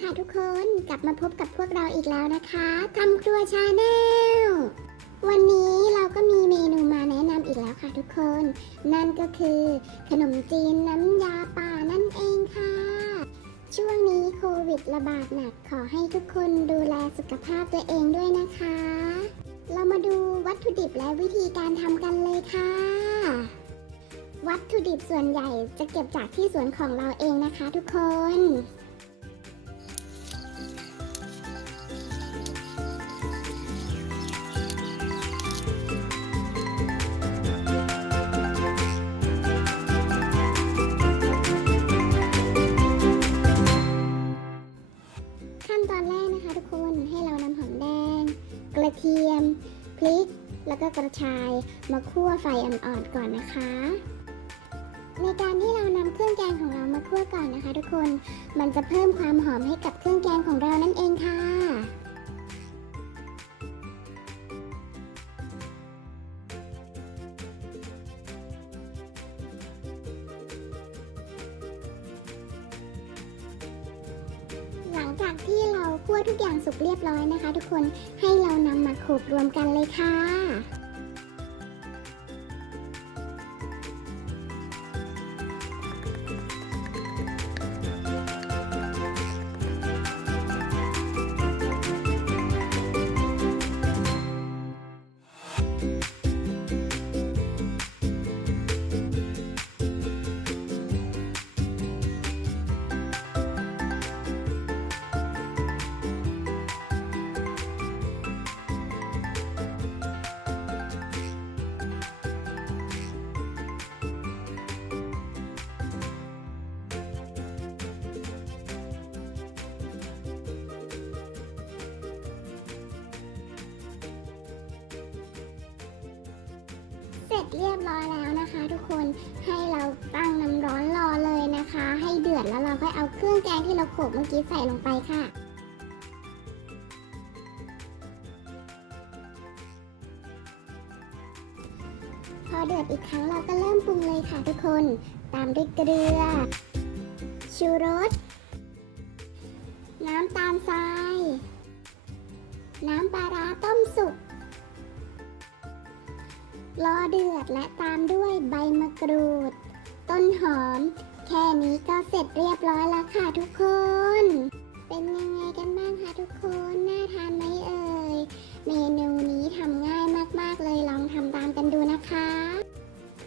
ค่ะทุกคนกลับมาพบกับพวกเราอีกแล้วนะคะทำครัวชาแนลวันนี้เราก็มีเมนูมาแนะนำอีกแล้วค่ะทุกคน นั่นก็คือ ขนมจีนน้ำยาป่านั่นเองค่ะ ช่วงนี้โควิดระบาดหนักขอให้ทุกคนดูแลสุขภาพตัวเองด้วยนะคะ เรามาดูวัตถุดิบและวิธีการทำกันเลยค่ะวัตถุดิบส่วนใหญ่จะเก็บจากที่สวนของเราเองนะคะทุกคน นตอนแรกนะคะทุกคนให้เรานำหอมแดง กระเทียม พริก แล้วก็กระชายมาคั่วไฟอ่อนๆก่อนนะคะ ในการที่เรานำเครื่องแกงของเรามาคั่วก่อนนะคะ ทุกคนมันจะเพิ่มความหอมให้กับเครื่องแกงของเรานั่นเองค่ะ จากที่เราคั่วทุกอย่างสุกเรียบร้อยนะคะ ทุกคนให้เรานำมาโขลกรวมกันเลยค่ะเเรียบร้อยแล้วนะคะ ทุกคนให้เราตั้งน้ำร้อนรอเลยนะคะ ให้เดือดแล้วเราก็เอาเครื่องแกงที่เราโขลกเมื่อกี้ใส่ลงไปค่ะพอเดือดอีกครั้งเราก็เริ่มปรุงเลยค่ะทุกคน ตามด้วยเกลือ ชูรส น้ำตาลทราย น้ำปลาร้าต้มสุก รอเดือดและตามด้วยใบมะกรูด ต้นหอม แค่นี้ก็เสร็จเรียบร้อยแล้วค่ะทุกคน เป็นยังไงกันบ้างคะทุกคน น่าทานไหมเอ่ย เมนูนี้ทำง่ายมากๆเลยลองทำตามกันดูนะคะ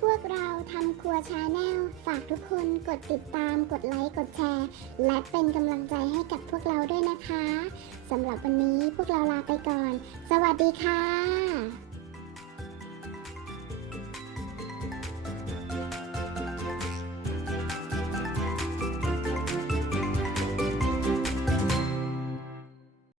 พวกเราทำครัวชาแนลฝากทุกคนกดติดตาม กดไลค์ กดแชร์ และเป็นกำลังใจให้กับพวกเราด้วยนะคะสำหรับวันนี้พวกเราลาไปก่อน สวัสดีค่ะ